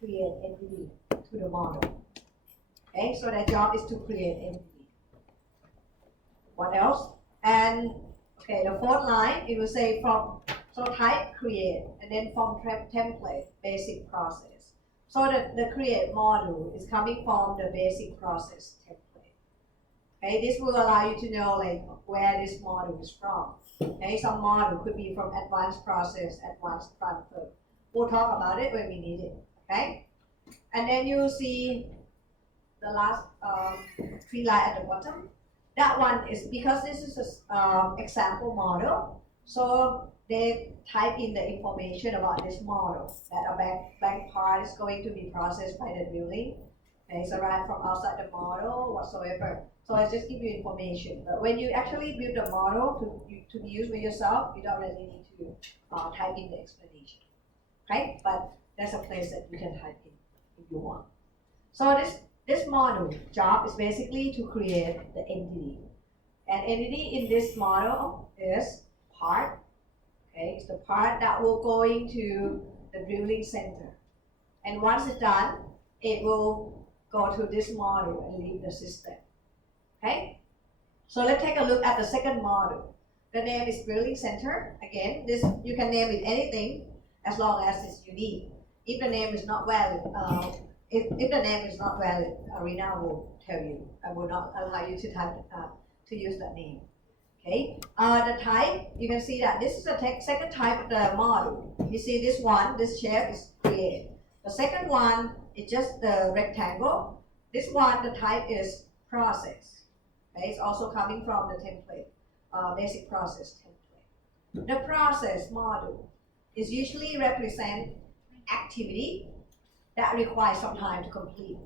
create entity to the model. Okay, so their job is to create entity. What else? And okay, the fourth line, it will say from, so type create, and then from template, basic process. So the create module is coming from the basic process template. Okay, this will allow you to know like where this module is from. Okay, some module could be from advanced process, advanced transfer. We'll talk about it when we need it. Okay, and then you see the last 3 lines at the bottom. That one is because this is an example model, so they type in the information about this model, that a blank part is going to be processed by the drilling. Okay, so right from outside the model whatsoever. So I just give you information. But when you actually build a model to be used with yourself, you don't really need to type in the explanation. Okay, but there's a place that you can type in if you want. So this model job is basically to create the entity. And entity in this model is part. Okay, it's the part that will go into the drilling center. And once it's done, it will go to this model and leave the system. Okay, so let's take a look at the second model. The name is drilling center. Again, this you can name it anything as long as it's unique. If the name is not valid, if the name is not valid, Arena will tell you. I will not allow you to type to use that name. Okay. The type, you can see that this is the second type of the model. You see this one, this shape is create. The second one is just the rectangle. This one, the type is process. Okay. It's also coming from the template, basic process template. The process model is usually represent activity that requires some time to complete.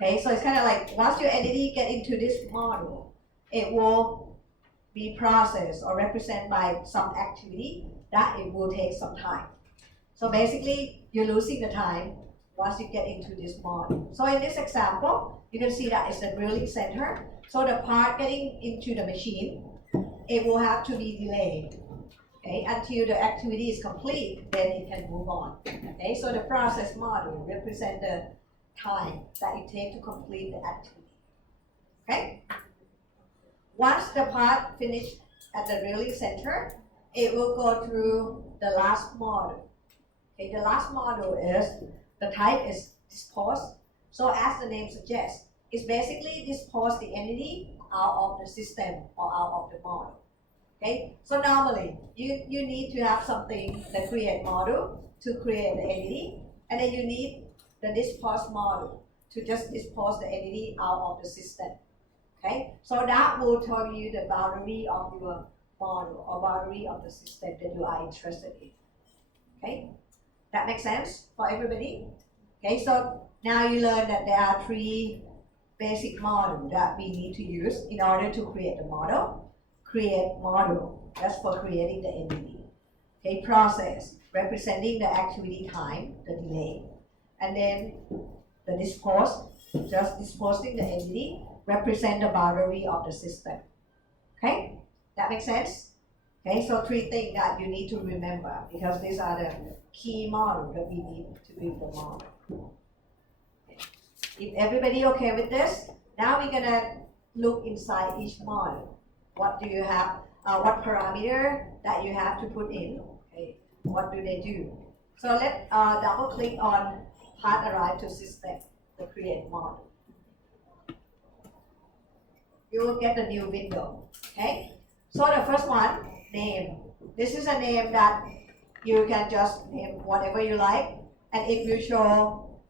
Okay, so it's kind of like once your entity get into this model, it will be processed or represented by some activity that it will take some time. So basically, you're losing the time once you get into this model. So in this example, you can see that it's the drilling center. So the part getting into the machine, it will have to be delayed. Okay, until the activity is complete, then it can move on. Okay, so the process model represents the time that it takes to complete the activity. Okay, once the part finished at the drilling center, it will go through the last model. Okay, the last model is the type is dispose. So as the name suggests, it's basically dispose the entity out of the system or out of the model. Okay, so normally you need to have something, the create model to create the entity, and then you need the dispose model to just dispose the entity out of the system. Okay, so that will tell you the boundary of your model or boundary of the system that you are interested in. Okay, that makes sense for everybody? Okay, so now you learn that there are 3 basic models that we need to use in order to create the model. Create model, that's for creating the entity. Okay, process, representing the activity time, the delay. And then the dispose, just disposing the entity, represent the boundary of the system. Okay, that makes sense? Okay, so 3 things that you need to remember because these are the key models that we need to build the model. Okay. If everybody okay with this, now we're gonna look inside each model. What do you have? What parameter that you have to put in? Okay, what do they do? So let's double click on part arrive to system, the create model. You will get a new window. Okay. So the first one, name. This is a name that you can just name whatever you like, and it will show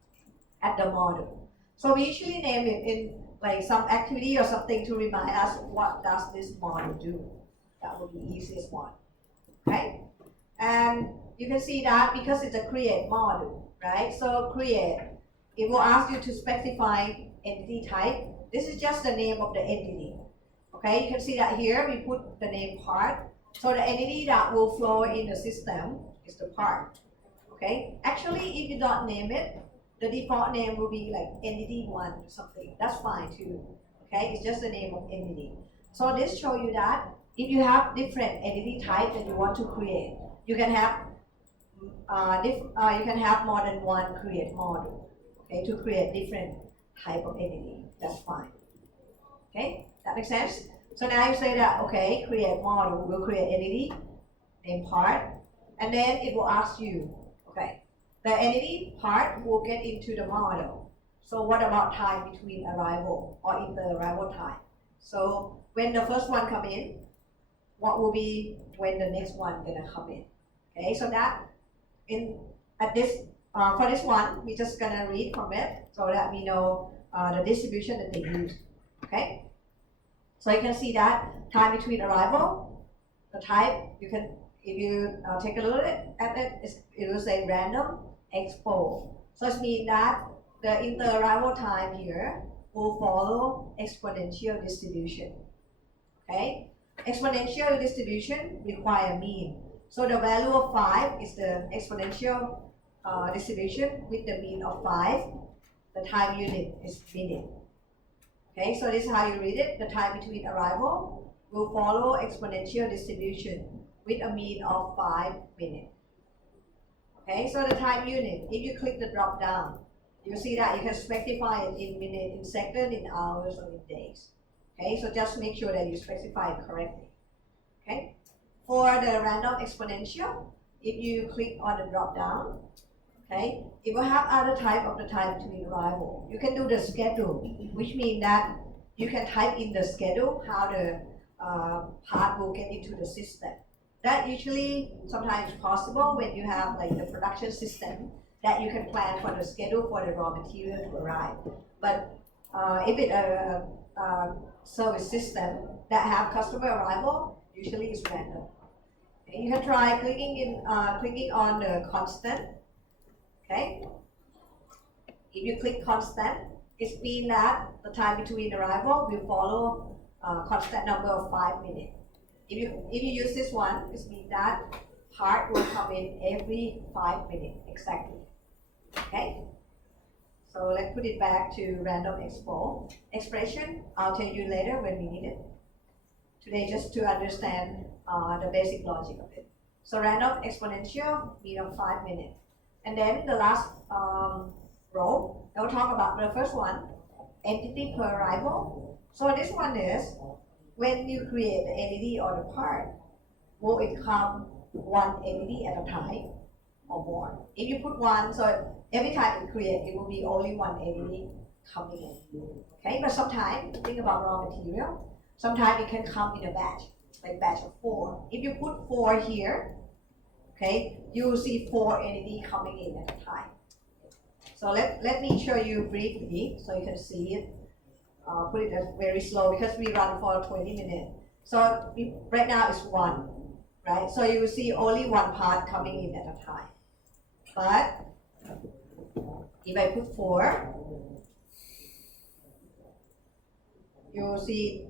at the model. So we usually name it in like some activity or something to remind us what does this model do. That would be the easiest one. Okay? And you can see that because it's a create model, right? So create, it will ask you to specify entity type. This is just the name of the entity. Okay, you can see that here we put the name part. So the entity that will flow in the system is the part. Okay, actually if you don't name it, the default name will be like entity 1 or something. That's fine too. Okay, it's just the name of entity. So this shows you that if you have different entity type that you want to create, you can have you can have more than one create model, okay, to create different type of entity. That's fine. Okay, that makes sense? So now you say that, okay, create model, we'll create entity, name part, and then it will ask you, okay, the entity part will get into the model. So what about time between arrival or inter-arrival time? So when the first one come in, what will be when the next one gonna come in? Okay, so that for this one, we're just gonna read from it so that we know the distribution that they use. Okay, so you can see that time between arrival, the type you can, if you take a look at it, it will say random expo. So it means that the inter-arrival time here will follow exponential distribution. Okay, exponential distribution require mean. So the value of 5 is the exponential distribution with the mean of 5. The time unit is minute. Okay, so this is how you read it. The time between arrival will follow exponential distribution with a mean of 5 minutes. Okay, so the time unit, if you click the drop down, you see that you can specify it in minutes, in seconds, in hours, or in days. Okay, so just make sure that you specify it correctly. Okay, for the random exponential, if you click on the drop down, okay, it will have other type of the time between arrival. You can do the schedule, which means that you can type in the schedule how the part will get into the system. That usually sometimes possible when you have like the production system that you can plan for the schedule for the raw material to arrive. But if it's a service system that have customer arrival, usually it's random. Okay, you can try clicking on the constant. Okay, if you click constant, it means that the time between arrival will follow constant number of 5 minutes. If you use this one, it means that part will come in every 5 minutes exactly. Okay, so let's put it back to random expression. I'll tell you later when we need it. Today, just to understand the basic logic of it. So random exponential mean of 5 minutes. And then the last row, I'll talk about the first one, entity per arrival. So this one is when you create the entity or the part, will it come one entity at a time or more? If you put one, so every time you create, it will be only one entity coming in. Okay, but sometimes, think about raw material, sometimes it can come in a batch, like batch of 4. If you put 4 here, okay, you will see 4 entities coming in at a time. So let me show you briefly so you can see it. Put it very slow because we run for 20 minutes. So right now it's 1, right? So you will see only one part coming in at a time. But if I put 4, you will see,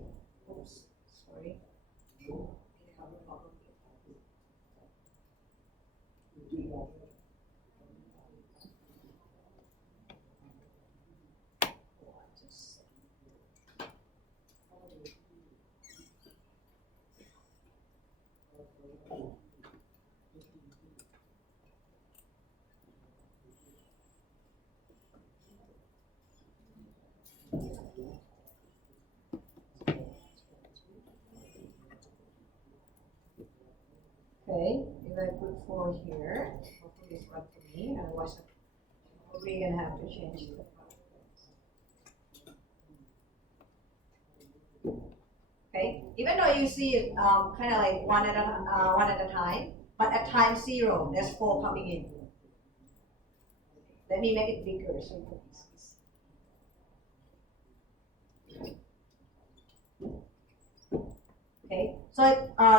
oops, sorry. Okay, if I put 4 here, hopefully this one for me, otherwise we're gonna have to change it. Okay, even though you see it kind of like one at a time, but at time 0, there's 4 coming in. Let me make it bigger so you can see. Okay, so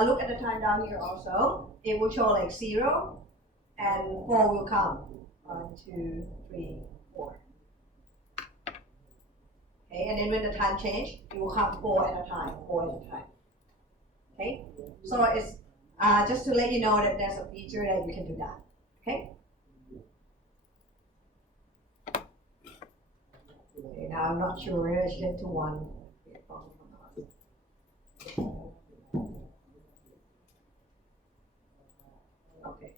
look at the time down here also. It will show like 0 and 4 will come. 1, 2, 3, 4. Okay, and then when the time change, it will come 4 at a time, 4 at a time. Okay, so it's just to let you know that there's a feature that you can do that. Okay. Okay, now I'm not sure whether it's get to 1. Okay,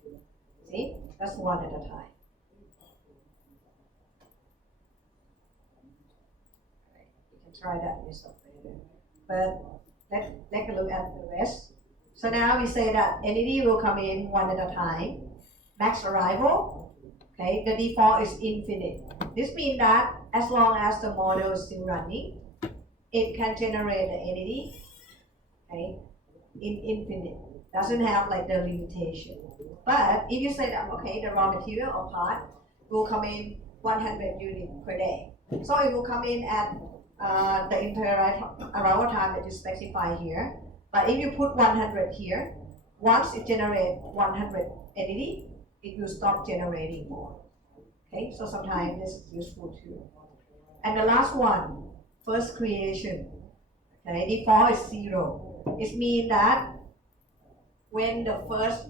see? one at a time. You can try that yourself later. But let's take a look at the rest. So now we say that entity will come in one at a time. Max arrival. Okay, the default is infinite. This means that as long as the model is still running, it can generate the entity, okay, in infinite. Doesn't have like the limitation. But if you say that, okay, the raw material or part will come in 100 units per day. So it will come in at the entire arrival time that you specify here. But if you put 100 here, once it generates 100 entity, it will stop generating more. Okay, so sometimes this is useful too. And the last one, first creation. Okay, default is 0. It means that when the first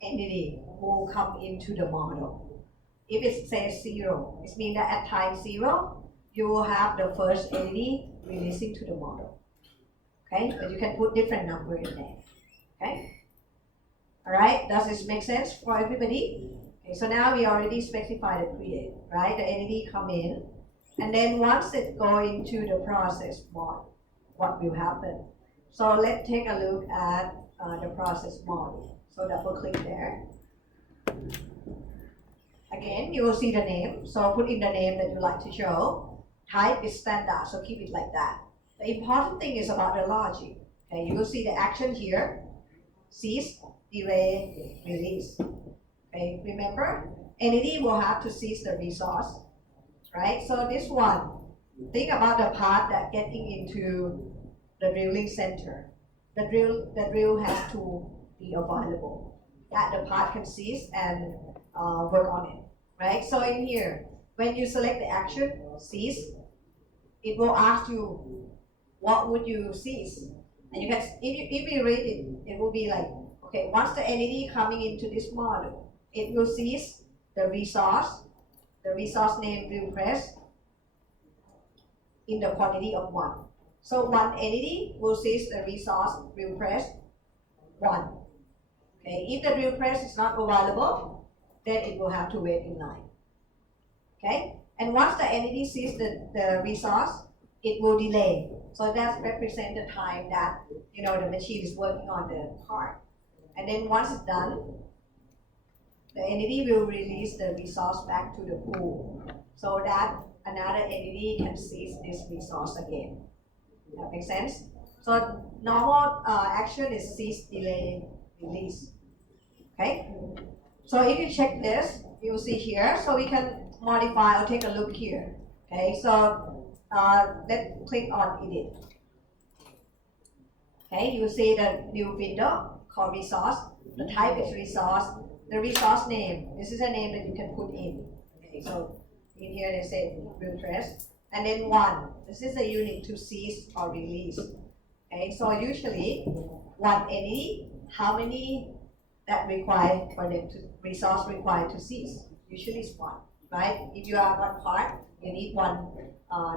entity will come into the model. If it says 0, it means that at time 0, you will have the first entity releasing to the model. Okay, but you can put different number in there. Okay. All right, does this make sense for everybody? Okay, so now we already specified the create, right? The entity come in, and then once it go into the process mode, what will happen? So let's take a look at the process mode. So double click there. Again, you will see the name. So put in the name that you like to show. Type is standard, so keep it like that. The important thing is about the logic. Okay, you will see the action here. Cease, delay, release. Okay, remember, entity will have to seize the resource, right? So this one, think about the part that getting into the drilling center. The drill has to be available. That the part can seize and work on it, right? So in here, when you select the action, seize, it will ask you, what would you seize? And you can, if you read it, it will be like, okay, once the entity coming into this model, it will seize the resource name drill press in the quantity of 1. So one entity will seize the resource drill press 1. Okay, if the drill press is not available, then it will have to wait in line. Okay, and once the entity sees the resource, it will delay. So that represents the time that the machine is working on the part. And then once it's done, the entity will release the resource back to the pool, so that another entity can seize this resource again. That makes sense? So normal action is seize, delay, release. Okay? So if you check this, you will see here. So we can modify or take a look here. Okay? So let's click on edit. Okay? You see the new window called resource. The type is resource. The resource name. This is a name that you can put in. Okay? So in here they say drill press. And then 1. This is a unit to seize or release. Okay, so usually one entity, how many that require for them to resource required to seize? Usually is 1, right? If you have one part, you need 1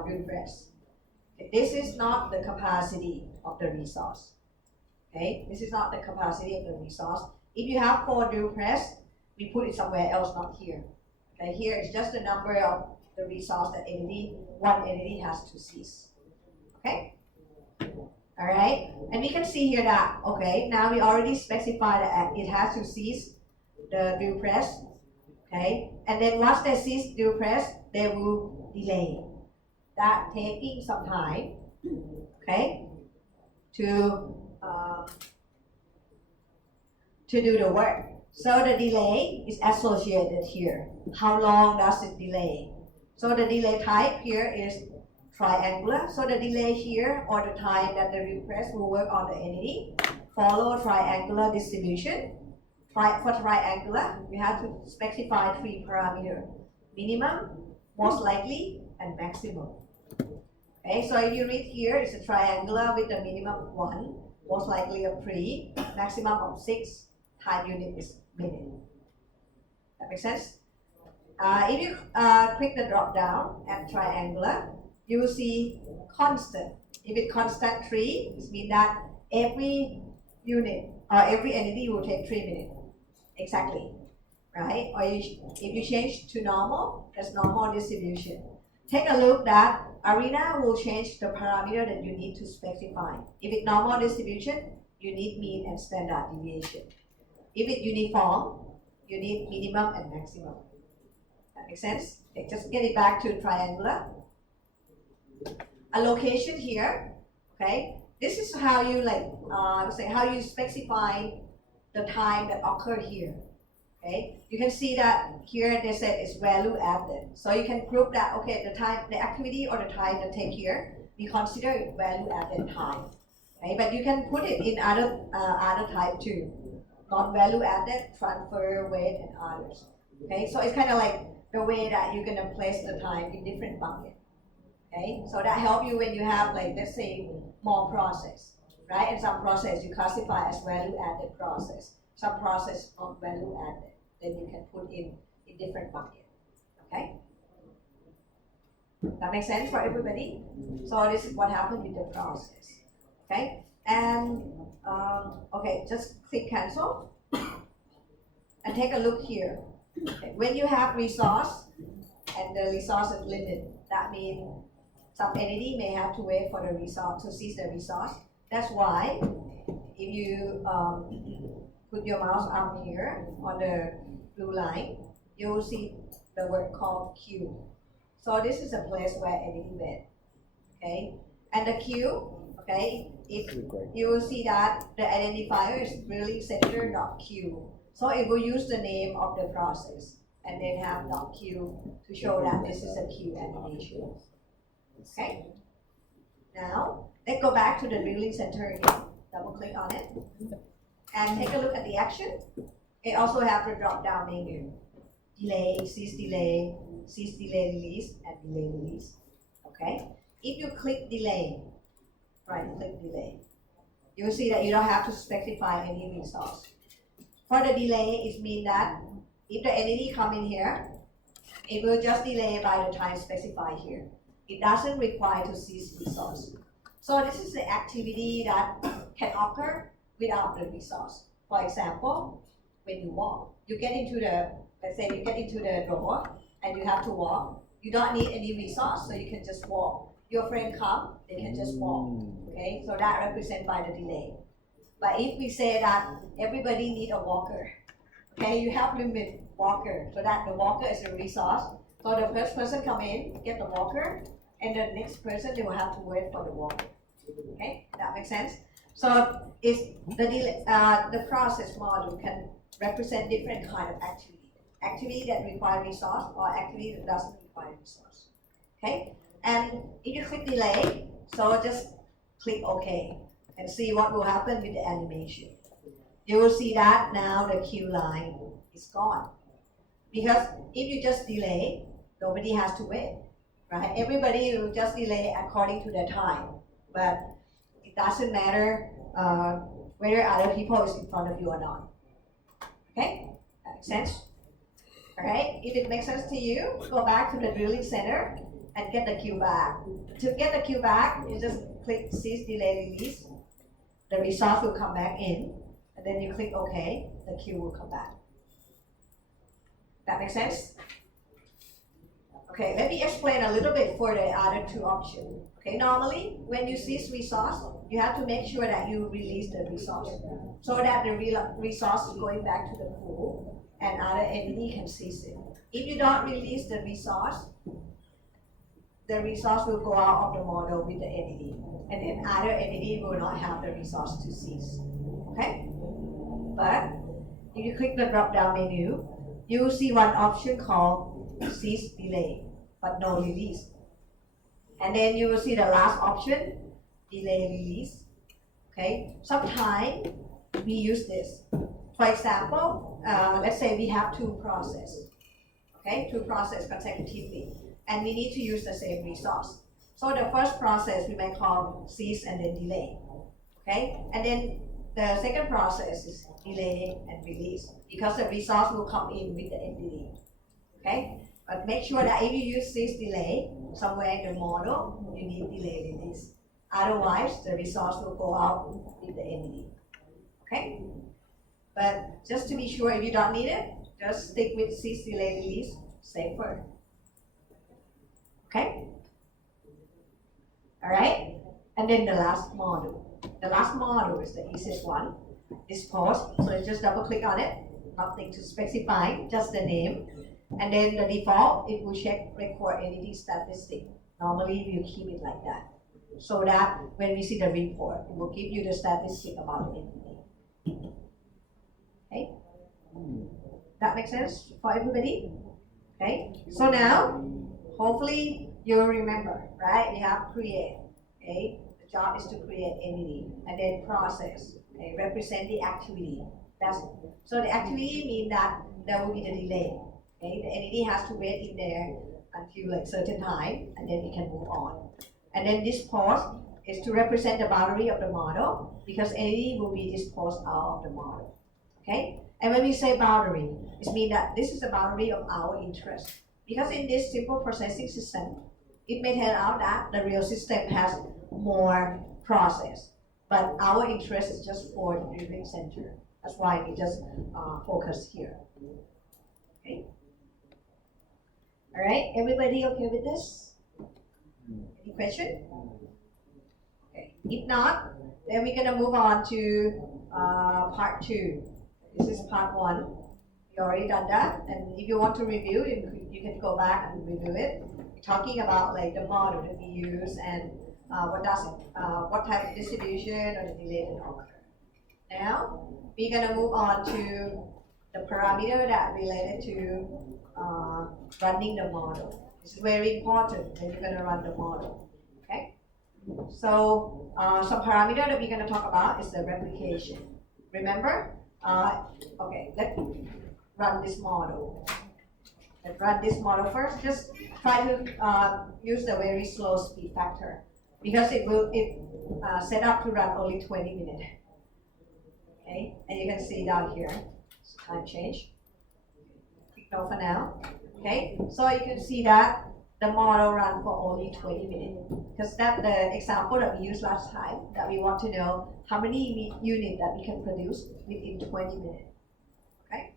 drill press. This is not the capacity of the resource. Okay, this is not the capacity of the resource. If you have 4 drill press, we put it somewhere else, not here. Okay, here is just the number of the resource that one entity has to seize. Okay? All right? And we can see here that, okay, now we already specified that it has to seize the drill press. Okay? And then once they seize drill press, they will delay. That taking some time, okay, to do the work. So the delay is associated here. How long does it delay? So the delay type here is triangular. So the delay here, or the time that the drill press will work on the entity, follow triangular distribution. For triangular, we have to specify 3 parameters: minimum, most likely, and maximum. Okay, so if you read here, it's a triangular with a minimum of 1, most likely of 3, maximum of 6, time unit is minute. That makes sense? If you click the drop down at triangular, you will see constant. If it's constant 3, it means that every unit or every entity will take 3 minutes. Exactly. right? Or if you change to normal, that's normal distribution. Take a look that ARENA will change the parameter that you need to specify. If it's normal distribution, you need mean and standard deviation. If it's uniform, you need minimum and maximum. That makes sense? Okay, just get it back to triangular. Allocation here, okay? This is how you how you specify the time that occur here. Okay, you can see that here they said it's value added. So you can group that, okay, the time, the activity or the time that take here, we consider it value added time. Okay, but you can put it in other type too. Non-value added, transfer, weight, and others. Okay, so it's kind of like the way that you're gonna place the time in different buckets. Okay, so that helps you when you have, like, let's say more process, right? And some process you classify as value added process. Some process not value added. Then you can put in different buckets. Okay? That makes sense for everybody? So this is what happened with the process. Okay? And okay, just click cancel and take a look here. Okay. When you have resource and the resource is limited, that means some entity may have to wait for the resource to seize the resource. That's why if you put your mouse up here on the blue line, you will see the word called queue. So this is a place where entity wait. Okay, and the queue, okay, if you will see that the identifier is really center.queue. So it will use the name of the process and then have .queue to show that this is a queue animation. Okay. Now let's go back to the building center again. Double click on it and take a look at the action. It also have the drop down menu. Delay, cease delay, release, and delay release. Okay. If you click delay, right click delay, you will see that you don't have to specify any resource. For the delay, it means that if the entity come in here, it will just delay by the time specified here. It doesn't require to seize resource. So this is the activity that can occur without the resource. For example, when you walk, you get into the, let's say you get into the door and you have to walk. You don't need any resource, so you can just walk. Your friend come, they can just walk. Okay, so that represented by the delay. But if we say that everybody need a walker, okay, you have limit walker, so that the walker is a resource. So the first person come in, get the walker, and the next person, they will have to wait for the walker. Okay, that makes sense? So it's the process model can represent different kind of activity. Activity that require resource or activity that doesn't require resource. Okay, and if you click delay, so just click OK and see what will happen with the animation. You will see that now the queue line is gone. Because if you just delay, nobody has to wait, right? Everybody will just delay according to their time. But it doesn't matter whether other people is in front of you or not. Okay, that makes sense? All right, if it makes sense to you, go back to the drilling center and get the queue back. To get the queue back, you just click cease delay release. The resource will come back in, and then you click OK, the queue will come back. That makes sense? Okay, let me explain a little bit for the other two options. Okay, normally when you seize resource, you have to make sure that you release the resource so that the resource is going back to the pool and other entity can seize it. If you don't release the resource will go out of the model with the entity, and then other entity will not have the resource to seize. Okay? But if you click the drop-down menu, you will see one option called cease delay, but no release. And then you will see the last option, delay release. Okay? Sometimes we use this. For example, let's say we have two processes. Okay? Two processes consecutively. And we need to use the same resource. So the first process we may call cease and then delay. Okay? And then the second process is delay and release because the resource will come in with the entity. Okay? But make sure that if you use cease delay somewhere in the model, you need delay release. Otherwise, the resource will go out with the entity. Okay? But just to be sure, if you don't need it, just stick with sys delay release, safer. Okay? Alright? And then the last module. The last module is the easiest one. Dispose. So just double click on it. Nothing to specify, just the name. And then the default, it will check record entity statistic. Normally you keep it like that. So that when we see the report, it will give you the statistic about the entity. Okay? That makes sense for everybody? Okay? So now, hopefully you'll remember, right? You have create. Okay? The job is to create entity and then process. Okay? Represent the activity. So the activity means that there will be the delay. Okay? The entity has to wait in there until like certain time, and then we can move on. And then this pause is to represent the boundary of the model, because entity will be disposed out of the model. Okay? And when we say boundary, it means that this is the boundary of our interest. Because in this simple processing system, it may turn out that the real system has more process, but our interest is just for the reviewing center. That's why we just focus here. Okay? All right, everybody okay with this? Any question? Okay. If not, then we're gonna move on to part 2. This is part 1. We already done that, and if you want to review, you can go back and review it. We're talking about like the model that we use and what type of distribution or the delay and all. Now we're gonna move on to the parameter that related to running the model. This is very important when you're gonna run the model. Okay. So some parameter that we're gonna talk about is the replication. Remember? Okay. Let's run this model. Let's run this model first. Just try to use the very slow speed factor, because it set up to run only 20 minutes. Okay, and you can see down here, time change. Click no for now. Okay, so you can see that the model ran for only 20 minutes, because that's the example that we used last time, that we want to know how many units that we can produce within 20 minutes. Okay?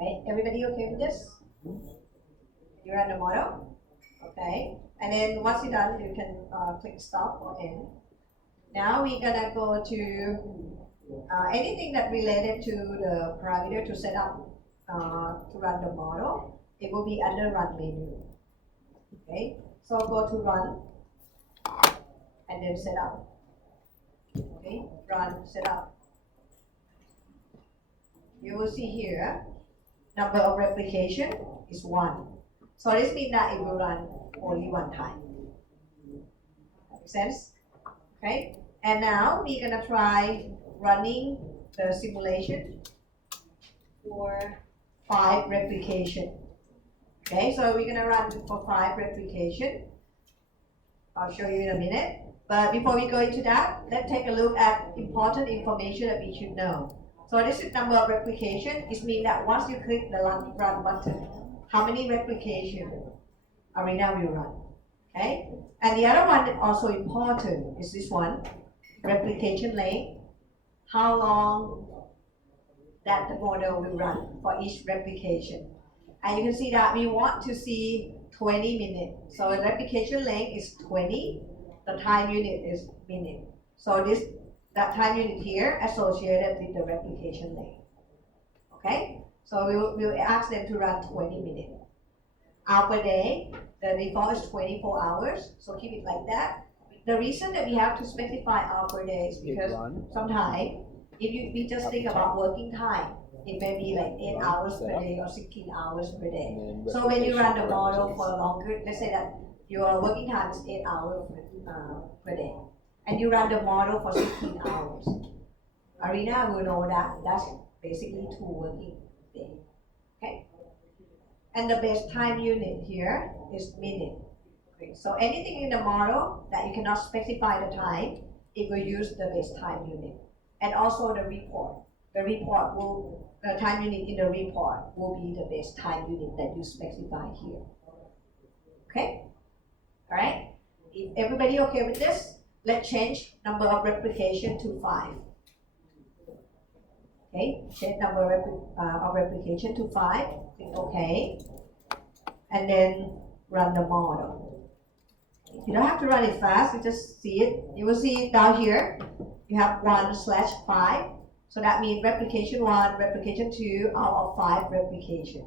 Right, everybody okay with this? You run the model? Okay, and then once you're done, you can click stop or end. Now we're gonna go to anything that related to the parameter to set up to run the model. It will be under run menu. Okay, so go to run and then set up. Okay, run, set up. You will see here, number of replication is 1. So this means that it will run only 1 time. Make sense? Okay, and now we're gonna try running the simulation for 5 replication. Okay, so we're gonna run for 5 replication. I'll show you in a minute. But before we go into that, let's take a look at important information that we should know. So this is number of replication. It means that once you click the run button, how many replication Arena will run. Okay, and the other one that also important is this one, replication length. How long that the model will run for each replication. And you can see that we want to see 20 minutes. So the replication length is 20. The time unit is minute. So that time unit here associated with the replication length. Okay? So we'll ask them to run 20 minutes. Hour per day, the default is 24 hours. So keep it like that. The reason that we have to specify hour per day is because sometimes if we just think about working time, it may be like 8 hours per day or 16 hours per day. So when you run the model for longer, let's say that your working time is 8 hours per day, and you run the model for 16 hours. Arena will know that that's basically 2 working days. Okay? And the base time unit here is minute. Okay. So anything in the model that you cannot specify the time, it will use the base time unit. And also the report. The time unit in the report will be the base time unit that you specify here. Okay? Alright? If everybody okay with this? Let's change number of replication to 5. Okay, change number of replication to 5, click OK, and then run the model. You don't have to run it fast, you just see it. You will see down here, you have 1/5. So that means replication 1, replication 2 out of 5 replication.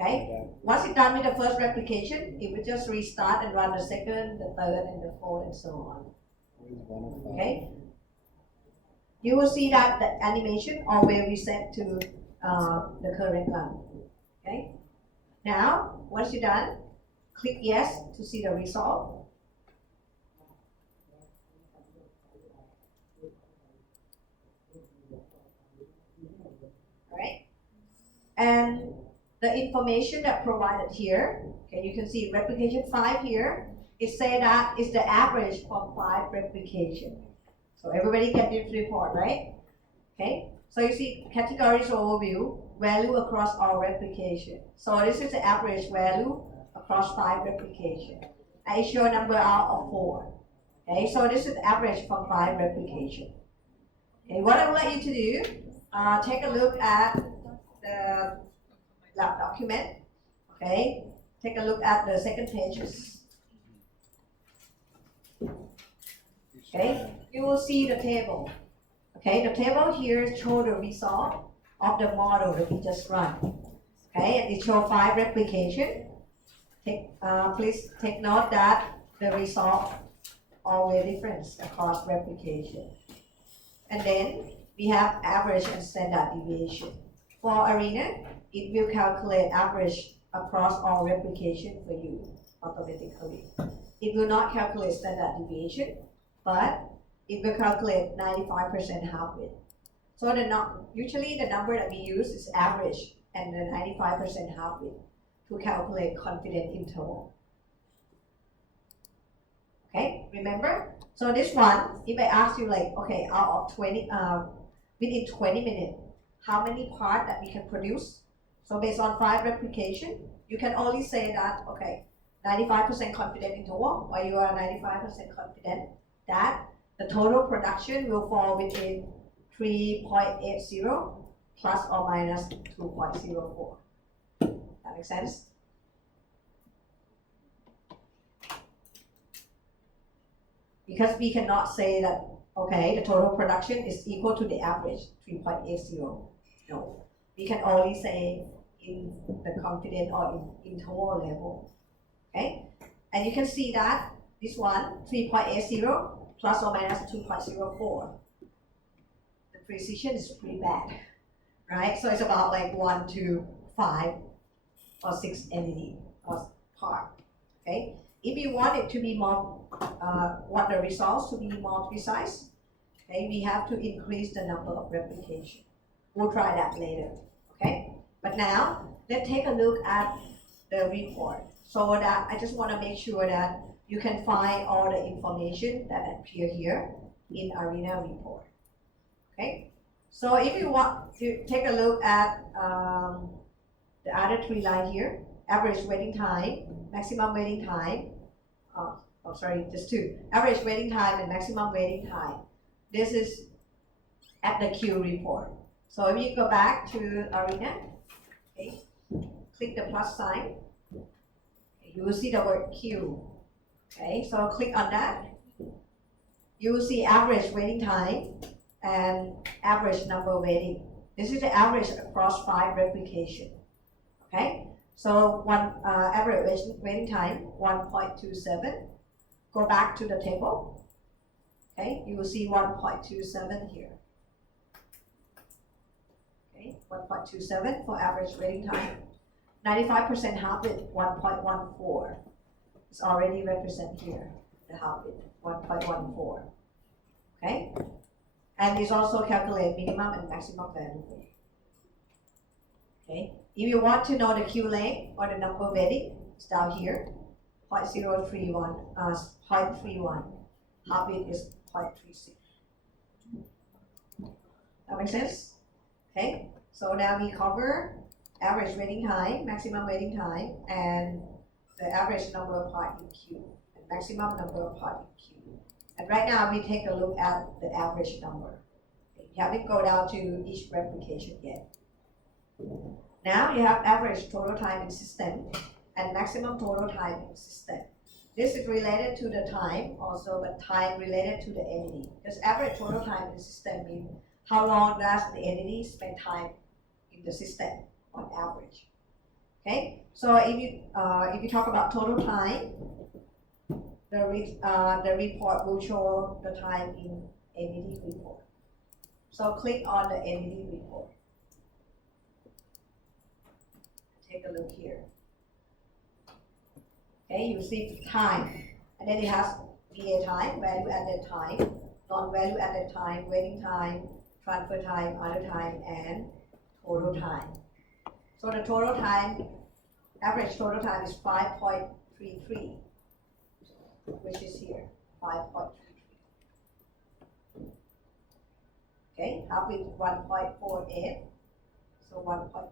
Okay? Once it's done with the first replication, it will just restart and run the second, the third, and the fourth, and so on. Okay? You will see that the animation always reset to the current run. Okay? Now, once you're done, click yes to see the result. Alright? And the information that provided here, okay, you can see replication 5 here. It say that is the average from 5 replication. So everybody get this report, right? Okay, so you see categories overview, value across all replication. So this is the average value across 5 replication. I show a number out of 4. Okay, so this is the average from 5 replication. Okay, what I would like you to do, take a look at the lab document. Okay, take a look at the second pages. Okay, you will see the table. Okay, the table here shows the result of the model that we just run. Okay, and it shows 5 replication. Please take note that the result always different across replication. And then we have average and standard deviation. For Arena, it will calculate average across all replication for you automatically. It will not calculate standard deviation, but it will calculate 95% half width. So usually the number that we use is average and the 95% half width to calculate confidence interval. Okay, remember? So this one, if I ask you like, okay, out of 20, within 20 minutes, how many parts that we can produce? So based on 5 replication, you can only say that, okay, 95% confident interval, or you are 95% confident that the total production will fall within 3.80 plus or minus 2.04. That makes sense? Because we cannot say that, okay, the total production is equal to the average, 3.80. No, we can only say in the confidence or in interval level. Okay, and you can see that this one, 3.80 plus or minus 2.04. The precision is pretty bad, right? So it's about like 1 to 5 or 6 entity or part. Okay, if you want it to be more, want the results to be more precise, okay, we have to increase the number of replication. We'll try that later. Okay, but now let's take a look at the report. So that I just want to make sure that you can find all the information that appear here in Arena report. Okay, so if you want to take a look at the other 3 lines here, average waiting time, maximum waiting time, just 2, average waiting time and maximum waiting time. This is at the queue report. So if you go back to Arena, okay, click the plus sign, you will see the word queue. Okay, so click on that. You will see average waiting time and average number waiting. This is the average across 5 replication. Okay, so average waiting time 1.27. Go back to the table. Okay, you will see 1.27 here. Okay, 1.27 for average waiting time. 95% half width 1.14. It's already represented here, the half width 1.14. Okay, and it's also calculate minimum and maximum value. Okay, if you want to know the queue length or the number waiting, it's down here, 0.031, 0.31. Half width is 0.36. That makes sense? Okay, so now we cover average waiting time, maximum waiting time, and the average number of parts in queue, and maximum number of parts in queue. And right now we take a look at the average number. Okay. We haven't go down to each replication yet. Now you have average total time in system and maximum total time in system. This is related to the time also, but time related to the entity. Because average total time in system means how long does the entity spend time in the system on average. Okay, so if you talk about total time, the report will show the time in entity report. So click on the entity report. Take a look here. Okay, you see time, and then it has VA time, value added time, non-value added time, waiting time, transfer time, other time, and total time. So the total time, average total time is 5.33, which is here, 5.33. Okay, half with 1.48, so 1.48,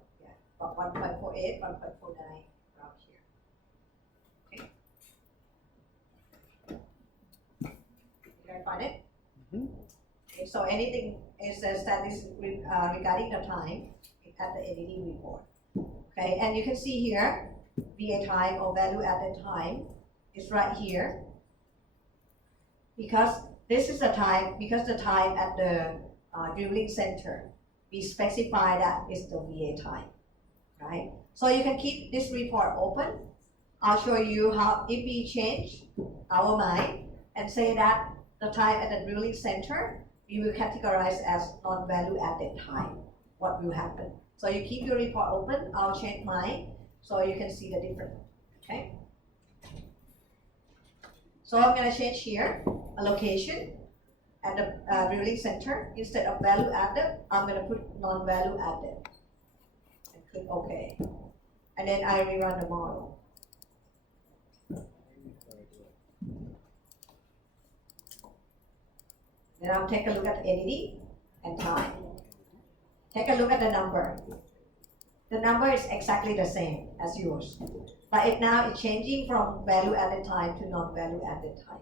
1.49 around here. Okay, you guys find it? Mm-hmm. Okay, so anything is statistics regarding the time at the entity report. Okay, and you can see here, VA time or value added time is right here. Because this is the time, because the time at the drilling center, we specify that is the VA time, right? So you can keep this report open. I'll show you how, if we change our mind and say that the time at the drilling center, we will categorize as non-value added time, what will happen. So you keep your report open, I'll change mine, so you can see the difference, okay? So I'm gonna change here, a location at the drilling center. Instead of value added, I'm gonna put non-value added, and click OK. And then I rerun the model. Then I'll take a look at the entity and time. Take a look at the number. The number is exactly the same as yours, but now it's changing from value added time to non-value added time.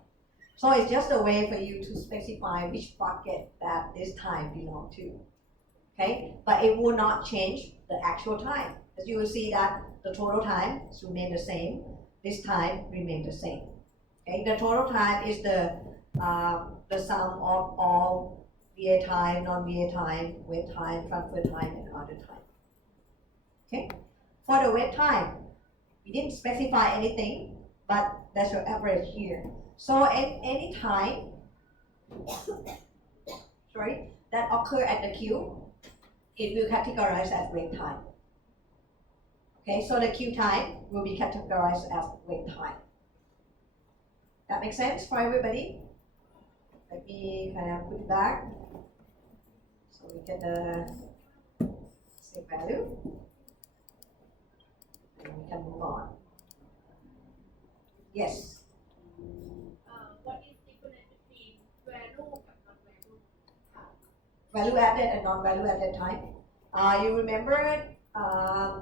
So it's just a way for you to specify which bucket that this time belongs to. Okay, but it will not change the actual time. As you will see that the total time remain the same. This time remain the same. Okay, the total time is the sum of all VA time, non-VA time, wait time, transfer time, and other time. Okay, for the wait time, we didn't specify anything, but that's your average here. So any time, sorry, that occur at the queue, it will categorize as wait time. Okay, so the queue time will be categorized as wait time. That makes sense for everybody? Let me kind of put it back. So we get the same value. And we can move on. Yes? What is the difference between value and non-value time? Value added and non-value added time. You remember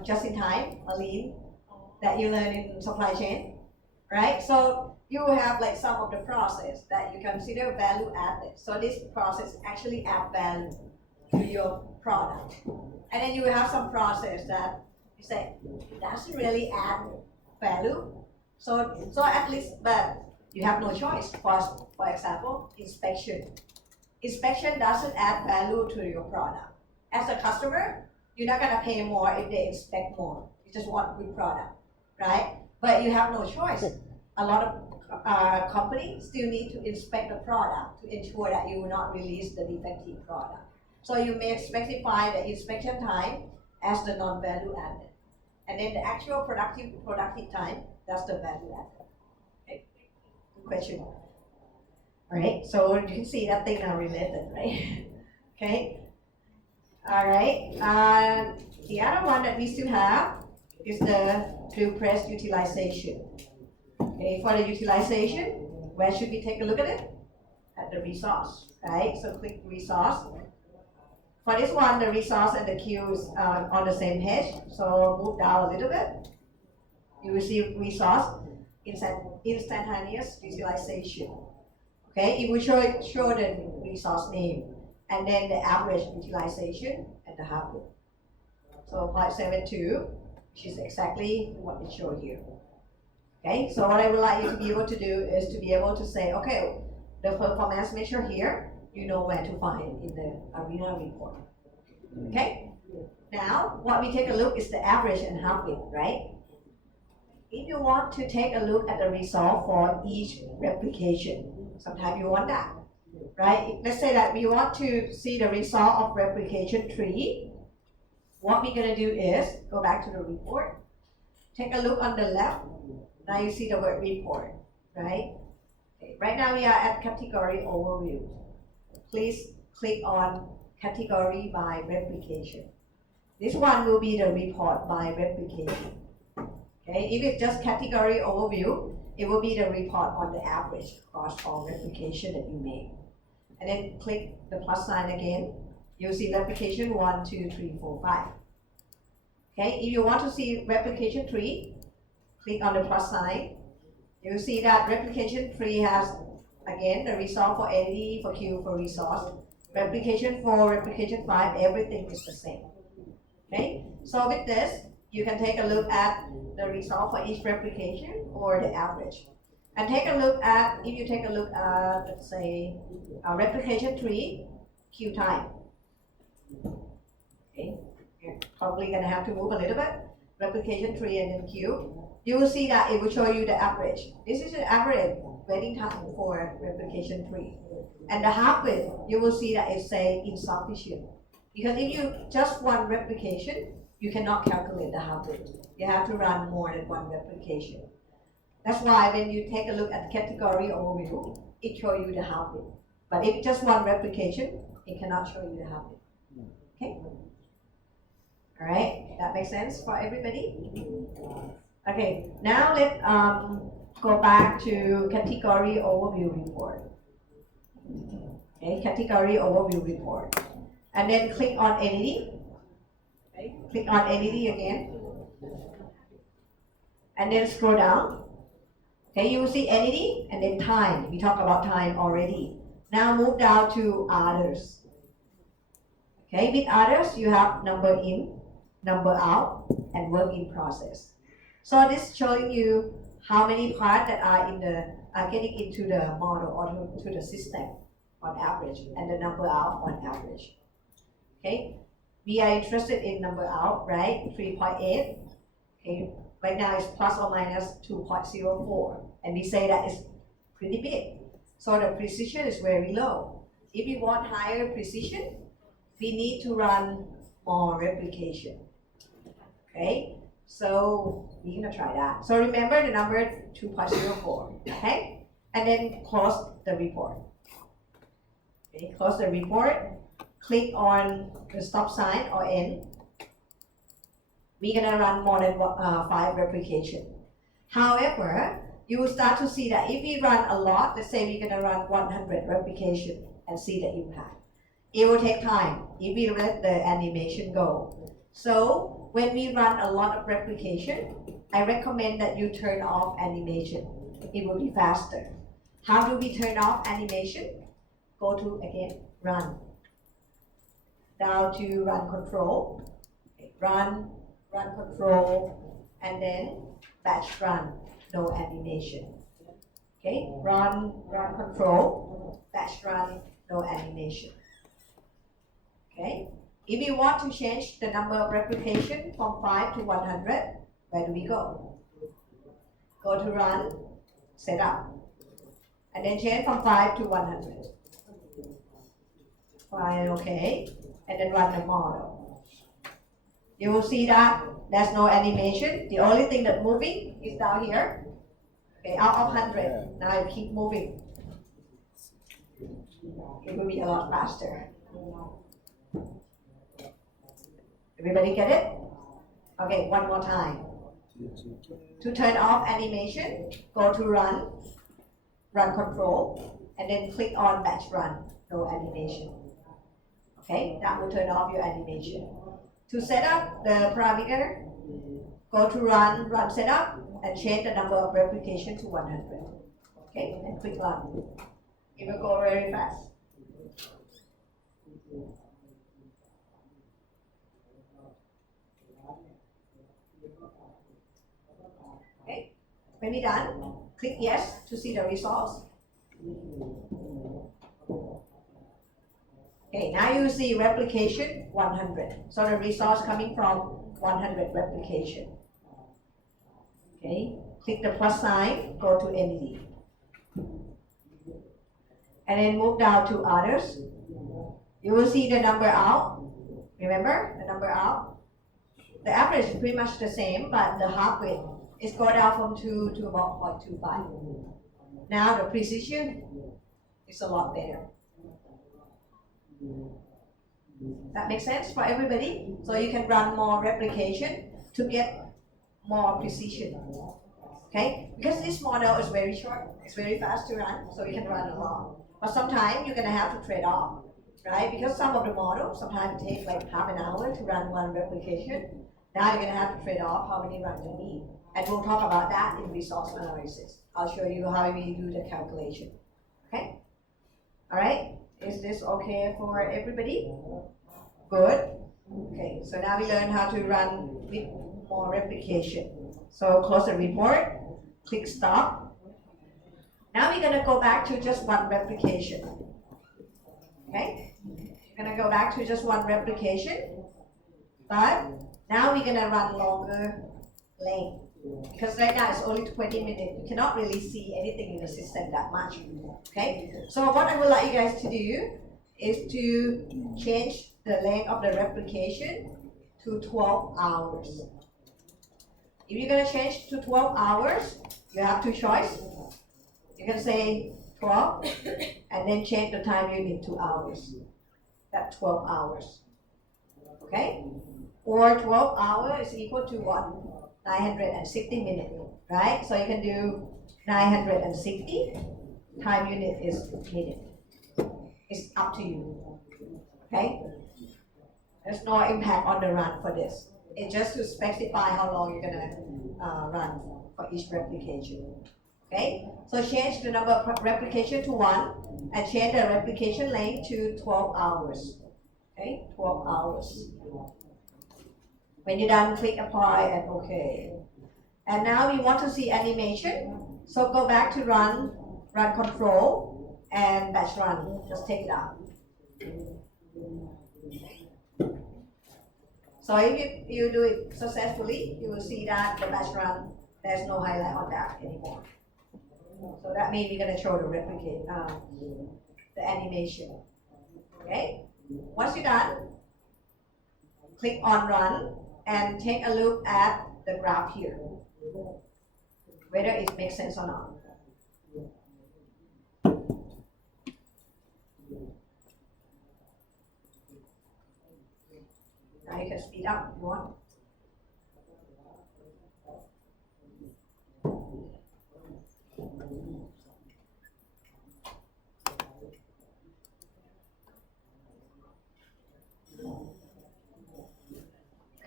just in time, Aline, that you learned in supply chain, right? So you have like some of the process that you consider value added. So this process actually add value to your product. And then you have some process that you say, it doesn't really add value. So at least, but you have no choice. For example, inspection. Inspection doesn't add value to your product. As a customer, you're not gonna pay more if they inspect more. You just want good product, right? But you have no choice. A lot of companies still need to inspect the product to ensure that you will not release the defective product. So you may specify the inspection time as the non-value added. And then the actual productive time, that's the value added. Okay, good question. All right, so you can see that they are related, right? Okay, all right. The other one that we still have is the drill press utilization. Okay, for the utilization, where should we take a look at it? At the resource, right? So click resource. For this one, the resource and the queue is on the same page. So move down a little bit. You will see resource instantaneous utilization. Okay, it will show the resource name. and then the average utilization and the half width. So 0.72, which is exactly what it showed you. Okay, so what I would like you to be able to do is to be able to say, okay, the performance measure here, you know where to find in the ARENA report. Okay, now what we take a look is the average and half width, right? If you want to take a look at the result for each replication, sometimes you want that, right? Let's say that we want to see the result of replication 3. What we're going to do is go back to the report, take a look on the left. Now you see the word report, right? Okay. Right now we are at category overview. Please click on category by replication. This one will be the report by replication. Okay, if it's just category overview, it will be the report on the average across all replication that you make. And then click the plus sign again. You'll see replication 1, 2, 3, 4, 5. Okay, if you want to see replication 3, click on the plus sign. You'll see that replication 3 has, again, the result for entity, for queue, for resource. Replication 4, replication 5, everything is the same. Okay, so with this, you can take a look at the result for each replication or the average. And take a look at, if you take a look at, let's say, replication 3, queue time. Okay, you're probably going to have to move a little bit. Replication 3 and then queue. You will see that it will show you the average. This is the average waiting time for replication 3. And the half width, you will see that it say insufficient. Because if you just one replication, you cannot calculate the half width. You have to run more than one replication. That's why when you take a look at the category overview, it shows you the half width. But if just one replication, it cannot show you the half width. Okay? All right, that makes sense for everybody? Okay, now let's go back to category overview report. Okay, category overview report. And then click on entity. Okay, click on entity again. And then scroll down. Okay, you will see entity and then time. We talked about time already. Now move down to others. Okay, with others, you have number in, number out, and work in process. So this is showing you how many parts that are in the are getting into the model or to the system on average, and the number out on average. Okay, we are interested in number out, right? 3.8. Okay, right now it's plus or minus 2.04, and we say that is pretty big. So the precision is very low. If we want higher precision, we need to run more replication. Okay, so we're gonna try that. So remember the number 2.04, okay? And then close the report. Okay, close the report. Click on the stop sign or end. We're gonna run more than 5 replication. However, you will start to see that if we run a lot, let's say we're gonna run 100 replication and see the impact. It will take time if we let the animation go. So when we run a lot of replication, I recommend that you turn off animation. It will be faster. How do we turn off animation? Go to, again, run. Down to run control. Okay, run control, and then batch run, no animation. Okay, run control, batch run, no animation. Okay, if you want to change the number of replication from 5 to 100, where do we go? Go to run, setup, and then change from 5 to 100. Fine, okay, and then run the model. You will see that there's no animation. The only thing that's moving is down here. Okay, out of 100. Now you keep moving. It will be a lot faster. Everybody get it? Okay, one more time. To turn off animation, go to run control, and then click on batch run, no animation. Okay, that will turn off your animation. To set up the parameter, go to run setup, and change the number of replication to 100. Okay, and click run. It will go very fast. Okay, when we're done, click yes to see the results. Okay, now you see replication 100. So the results coming from 100 replication. Okay, click the plus sign, go to entity. And then move down to others. You will see the number out. Remember the number out? The average is pretty much the same, but the half width is go down from 2 to about 0.25. Now the precision is a lot better. That makes sense for everybody? So you can run more replication to get more precision. Okay? Because this model is very short, it's very fast to run, so you can run a lot. But sometimes you're gonna have to trade off, right? Because some of the models sometimes take like half an hour to run one replication. Now you're gonna have to trade off how many runs you need. And we'll talk about that in resource analysis. I'll show you how we do the calculation. Okay? Alright? Is this okay for everybody? Good. Okay, so now we learn how to run with more replication. So close the report, click stop. Now we're gonna go back to just one replication. Okay? We're gonna go back to just one replication, but now we're gonna run longer length. Because right now it's only 20 minutes. You cannot really see anything in the system that much. Okay? So what I would like you guys to do is to change the length of the replication to 12 hours. If you're going to change to 12 hours, you have two choices. You can say 12 and then change the time unit to hours. That's 12 hours. Okay? Or 12 hours is equal to what? 960 minutes, right? So you can do 960, time unit is minute. It's up to you, okay? There's no impact on the run for this. It's just to specify how long you're gonna run for each replication, okay? So change the number of replication to 1 and change the replication length to 12 hours, okay? 12 hours. When you're done, click apply and OK. And now we want to see animation. So go back to run control, and batch run. Just take it out. So if you do it successfully, you will see that the batch run, there's no highlight on that anymore. So that means we're going to show the replicate, the animation. Okay? Once you're done, click on run and take a look at the graph here, whether it makes sense or not. Now you can speed up if you want.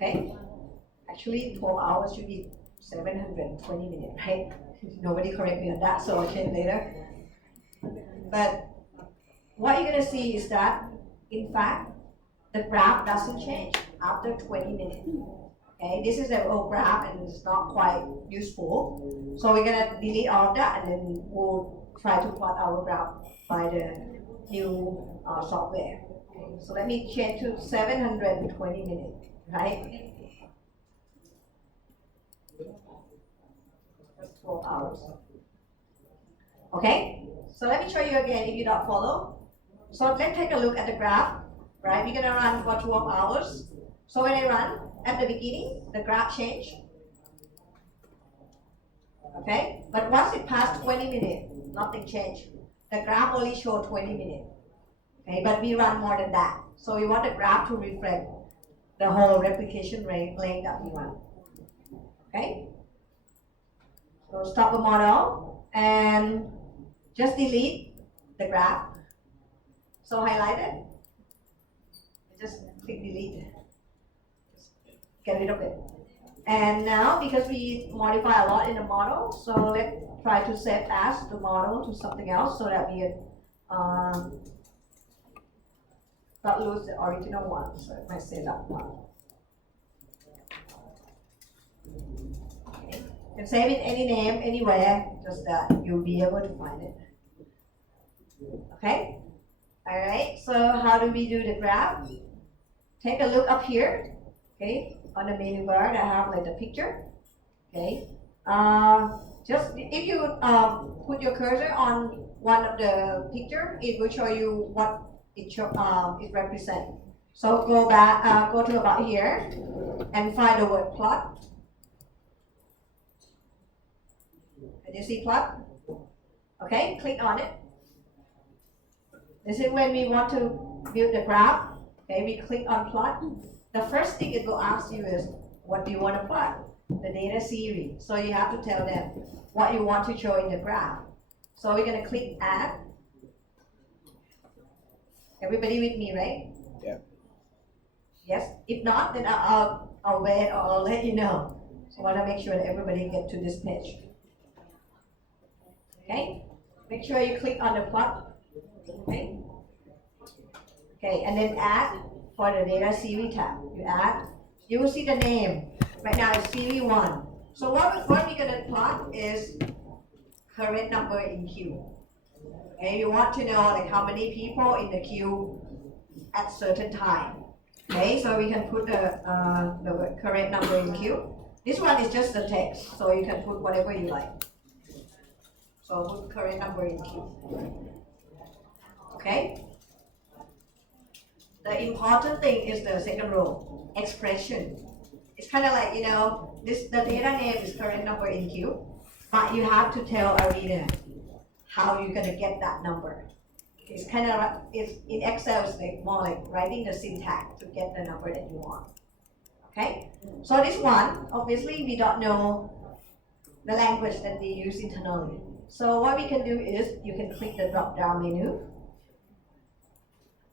Okay, actually 12 hours should be 720 minutes, right? Nobody correct me on that, so I'll change later. But what you're gonna see is that, in fact, the graph doesn't change after 20 minutes. Okay, this is an old graph and it's not quite useful. So we're gonna delete all of that and then we'll try to plot our graph by the new software. Okay, so let me change to 720 minutes. Right? That's 12 hours. Okay? So let me show you again if you don't follow. So let's take a look at the graph. Right? We're gonna run for 12 hours. So when I run, at the beginning, the graph changed. Okay? But once it passed 20 minutes, nothing changed. The graph only showed 20 minutes. Okay? But we run more than that. So we want the graph to reflect the whole replication length that we want. Okay? So stop the model and just delete the graph. So highlight it. Just click delete. Just get rid of it. And now, because we modify a lot in the model, so let's try to save as the model to something else so that we Not lose the original one, so it might say that one. Okay. You can save it any name, anywhere, just that you'll be able to find it. Okay? Alright, so how do we do the graph? Take a look up here, okay? On the menu bar, I have like the picture, okay? Just if you put your cursor on one of the picture, it will show you what it represents. So go back, go to about here, and find the word plot. Can you see plot? Okay, click on it. This is when we want to build the graph. Okay, we click on plot. The first thing it will ask you is, what do you want to plot? The data series. So you have to tell them what you want to show in the graph. So we're going to click add. Everybody with me, right? Yeah. Yes. If not, then I'll wait or I'll let you know. So I want to make sure that everybody get to this page. Okay. Make sure you click on the plot. Okay. Okay, and then add for the data series tab. You add. You will see the name. Right now it's series 1. So what we're gonna plot is current number in queue. Okay, you want to know like how many people in the queue at certain time. Okay, so we can put the current number in queue. This one is just the text, so you can put whatever you like. So put current number in queue. Okay. The important thing is the second row, expression. It's kind of like, you know, the data name is current number in queue, but you have to tell Arena how you're gonna get that number. It's kind of, it's in Excel, it's like more like writing the syntax to get the number that you want. Okay? So this one, obviously we don't know the language that they use internally. So what we can do is, you can click the drop down menu.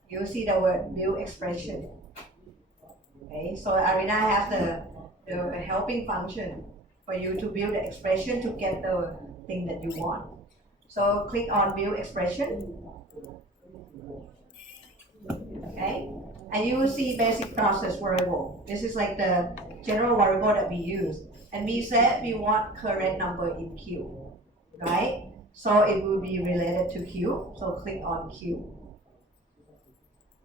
You'll see the word build expression. Okay, so Arena has the helping function for you to build the expression to get the thing that you want. So click on build expression. Okay, and you will see basic process variable. This is like the general variable that we use. And we said we want current number in queue, right? So it will be related to queue. So click on queue.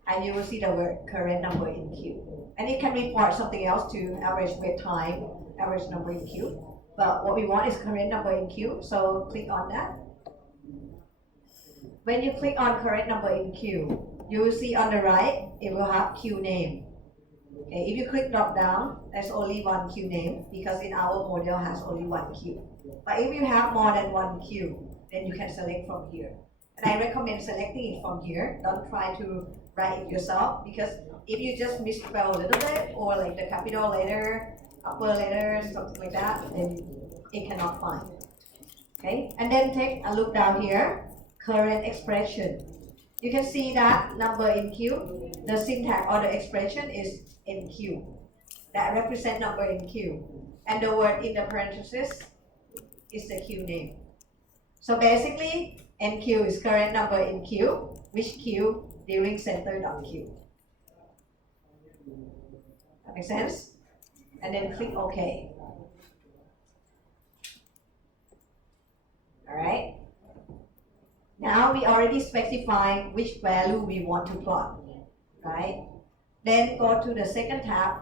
And you will see the word current number in queue. And it can report something else to average wait time, average number in queue. But what we want is current number in queue, so click on that. When you click on current number in queue, you will see on the right, it will have queue name. Okay, if you click drop down, there's only one queue name because in our model has only one queue. But if you have more than one queue, then you can select from here. And I recommend selecting it from here. Don't try to write it yourself, because if you just misspell a little bit or like the capital letter, upper letter, something like that, then it cannot find. Okay, and then take a look down here, current expression. You can see that number in queue, the syntax or the expression is in queue. That represent number in queue. And the word in the parenthesis is the queue name. So basically, NQ is current number in queue, which queue during center.queue. That makes sense? And then click OK. Alright. Now we already specified which value we want to plot. Right? Then go to the second tab,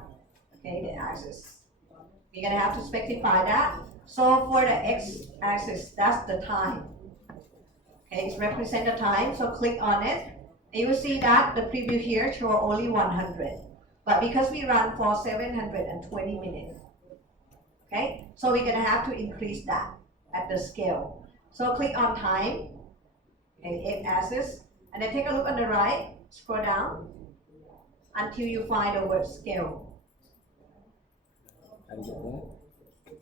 okay, the axis. We're gonna have to specify that. So for the x-axis, that's the time. Okay, it's represent the time, so click on it. And you will see that the preview here show only 100. But because we run for 720 minutes, okay, so we're gonna have to increase that at the scale. So click on time, okay, x-axis, and then take a look on the right, scroll down until you find the word scale.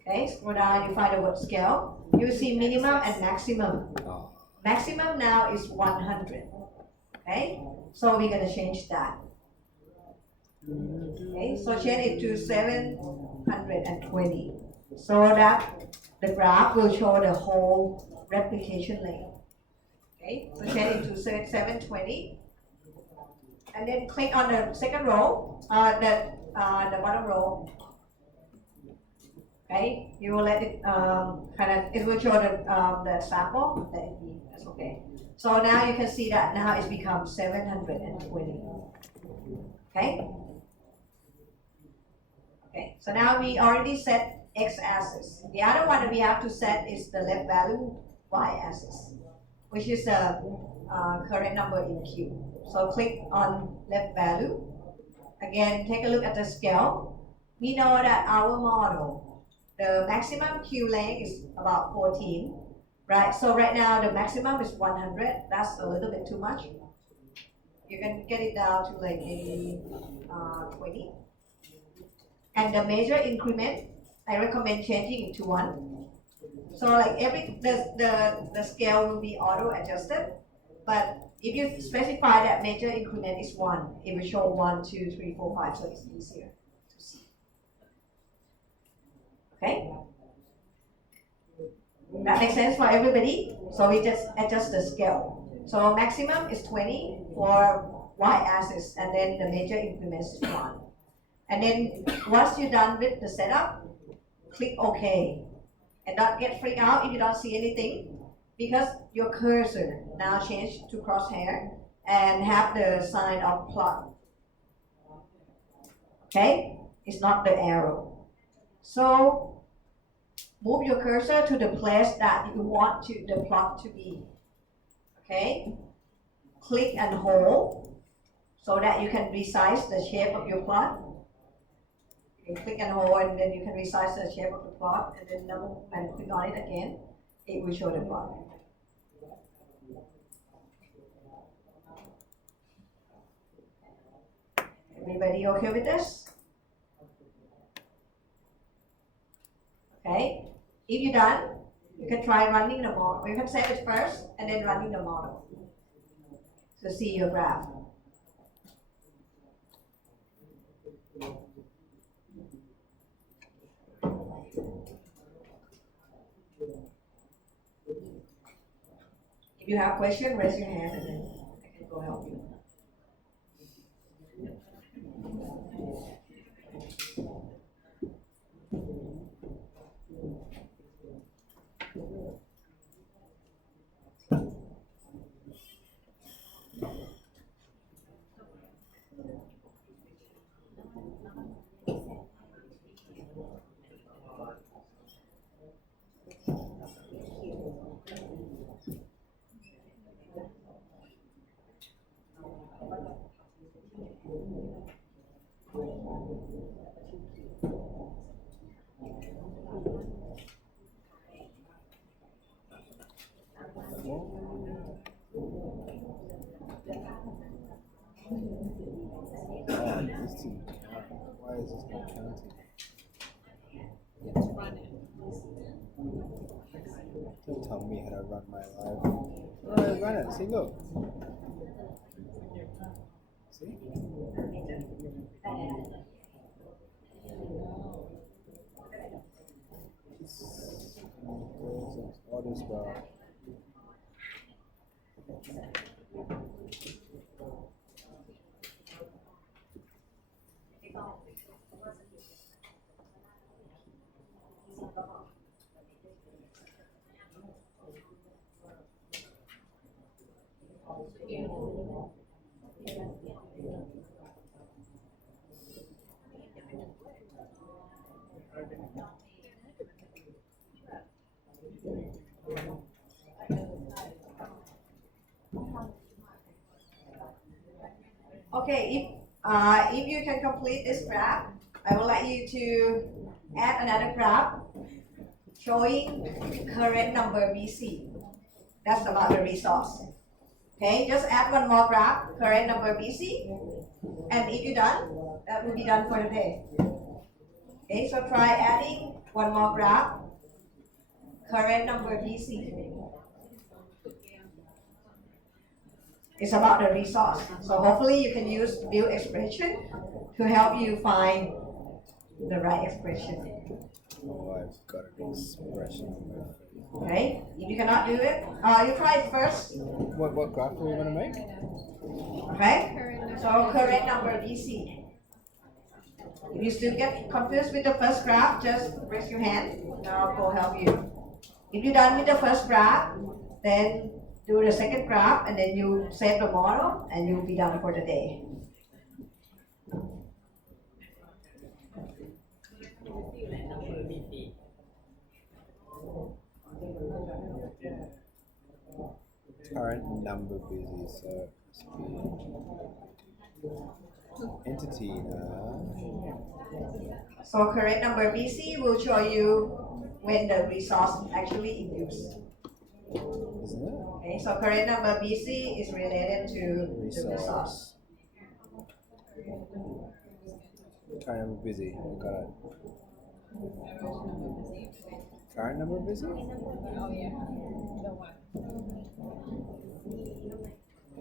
Okay, scroll down, you find the word scale. You see minimum and maximum. Maximum now is 100. Okay, so we're gonna change that. Okay, so change it to 720, so that the graph will show the whole replication length. Okay, so change it to 720, and then click on the second row, the bottom row. Okay, you will let it it will show the sample. That's okay. So now you can see that now it's become 720. Okay. Okay, so now we already set x-axis. The other one that we have to set is the left value y-axis, which is the current number in Q. So click on left value. Again, take a look at the scale. We know that our model, the maximum Q length is about 14, right? So right now the maximum is 100. That's a little bit too much. You can get it down to like maybe 20. And the major increment, I recommend changing it to 1. So like the scale will be auto adjusted, but if you specify that major increment is 1, it will show 1, 2, 3, 4, 5, so it's easier to see. Okay? That makes sense for everybody? So we just adjust the scale. So maximum is 20 for y-axis, and then the major increment is 1. And then once you're done with the setup, click OK. And don't get freaked out if you don't see anything, because your cursor now changed to crosshair and have the sign of plot. Okay? It's not the arrow. So move your cursor to the place that you want the plot to be. Okay? Click and hold so that you can resize the shape of your plot. You can click and hold, and then you can resize the shape of the plot, and then double and click on it again. It will show the plot. Everybody okay with this? Okay. If you're done, you can try running the model. You can save it first and then running the model to see your graph. If you have questions, raise your hand and then I can go help you. Why is this not counting? Don't tell me how to run my life. Alright, run it. See, look. See? All this well. Okay, if you can complete this graph, I would like you to add another graph showing current number BC. That's about the resource. Okay, just add one more graph, current number BC, and if you're done, that will be done for the day. Okay, so try adding one more graph, current number BC. It's about the resource. So hopefully you can use build expression to help you find the right expression. Oh, I've got an expression. Okay, if you cannot do it, you try it first. What graph are we going to make? Okay, So correct number BC. If you still get confused with the first graph, just raise your hand and I'll go help you. If you're done with the first graph, then do the second graph and then you save the model and you'll be done for the day. Current number busy, so entity now. So correct number BC will show you when the resource actually in use. Isn't it? Okay, so correct number BC is related to the resource. Current number busy. Got it. Current number busy?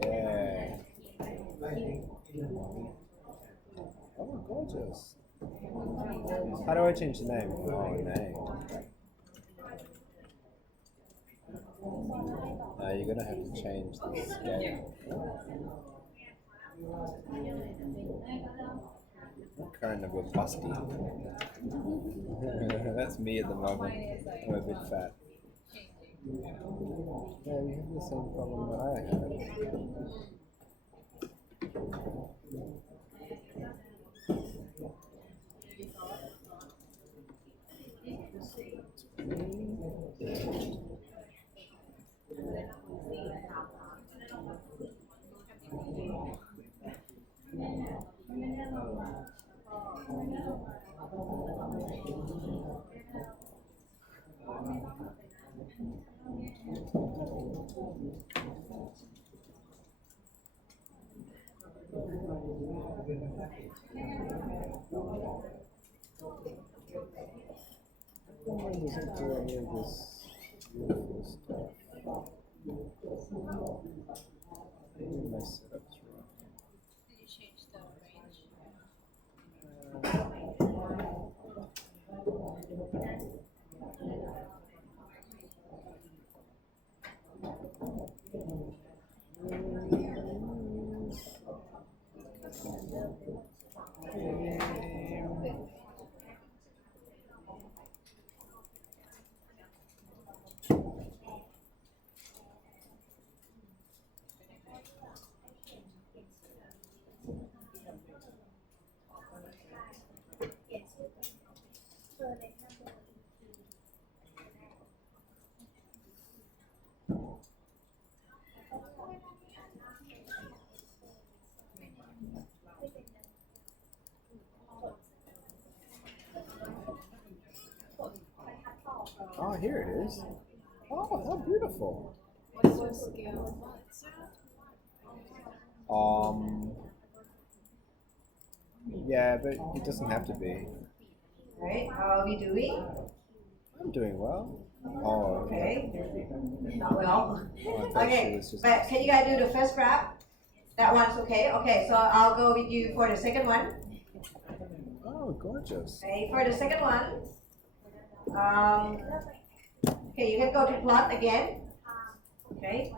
Yeah. Oh, gorgeous. How do I change the name? Oh, name. Now you're gonna have to change the scale. Current number busty. That's me at the moment. I'm a bit fat. Yeah, we have the same problem that I had. Why doesn't do any of this beautiful stuff? Maybe my setup's wrong. Did you change the range? Oh, here it is. Oh, how beautiful. What's your scale? Yeah, but it doesn't have to be. Right? How are we doing? I'm doing well. Oh, Okay. Not well. Oh, I thought she Okay, was just. but can you guys do the first graph? That one's okay. Okay, so I'll go with you for the second one. Oh, gorgeous. Okay, for the second one, okay, you can go to plot again. Okay.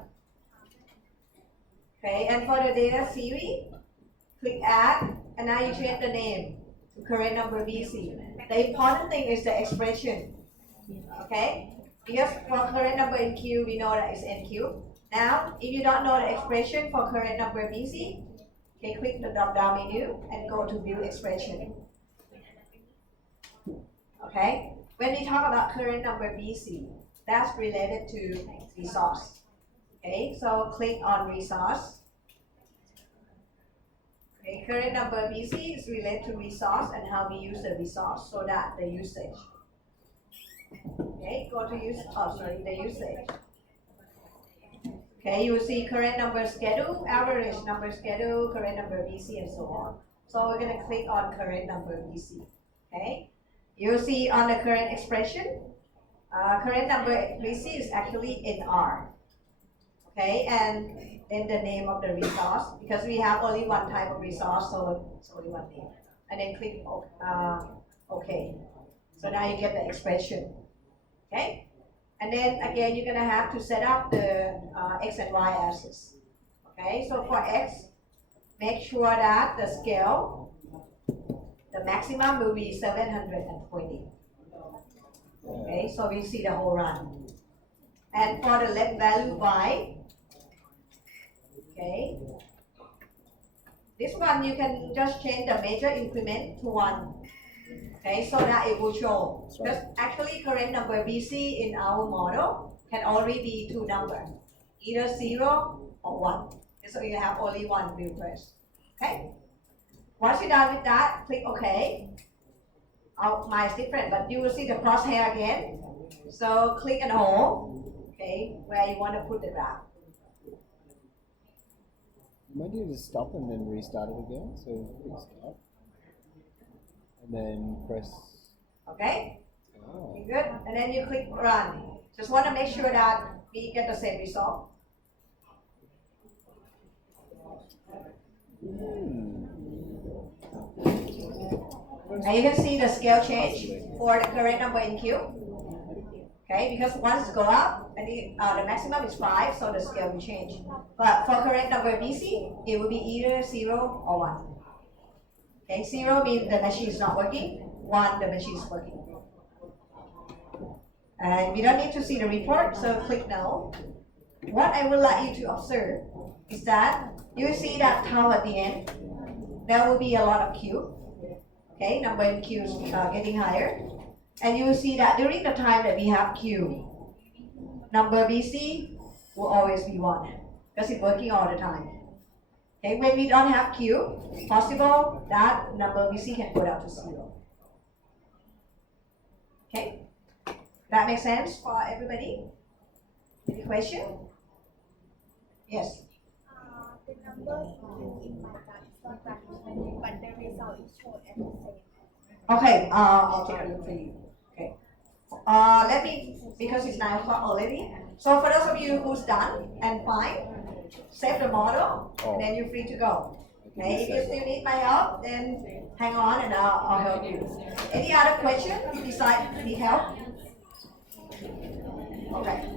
Okay, and for the data series, click add, and now you change the name to current number BC. The important thing is the expression. Okay, because for current number in Q, we know that it's NQ. Now, if you don't know the expression for current number BC, okay, click the drop down menu and go to view expression. Okay, when we talk about current number BC, that's related to resource. Okay, so click on resource. Okay, current number BC is related to resource and how we use the resource, so that the usage. Okay, go to the usage. Okay, you will see current number schedule, average number schedule, current number BC, and so on. So we're going to click on current number BC. Okay, you'll see on the current expression, current number BC is actually NR. Okay, and then the name of the resource, because we have only one type of resource, so it's only one name. And then click OK. So now you get the expression. Okay, and then again you're gonna have to set up the X and Y axis. Okay, so for X, make sure that the scale, the maximum will be 720. Okay, so we see the whole run. And for the left value y, okay, this one you can just change the major increment to 1. Okay, so that it will show. Because actually current number BC in our model can only be 2 numbers, either 0 or 1. So you have only one view first. Okay? Once you're done with that, click OK. Oh, mine is different, but you will see the crosshair again. So click and hold, okay, where you want to put the graph. Might you just stop and then restart it again? So click stop. And then press. Okay? Oh. You good? And then you click run. Just want to make sure that we get the same result. And you can see the scale change for the current number in Q. Okay, because once it go up, and the maximum is 5, so the scale will change. But for current number BC, it will be either 0 or 1. Okay, 0 means the machine is not working, 1 the machine is working. And we don't need to see the report, so click no. What I would like you to observe is that you see that tau at the end. There will be a lot of Q. Okay, number in Q is getting higher. And you will see that during the time that we have Q, number BC will always be 1 because it's working all the time. Okay, when we don't have Q, possible that number BC can go down to 0. Okay, that makes sense for everybody? Any question? Yes. The number in my graph is not that different, but the result is shown as the same. Okay, I'll take a look for you. Okay. Let me, because it's 9 o'clock already. So for those of you who's done and fine, save the model, and then you're free to go. Okay, if you still need my help, then hang on and I'll help you. Any other question? Besides, need help? Okay.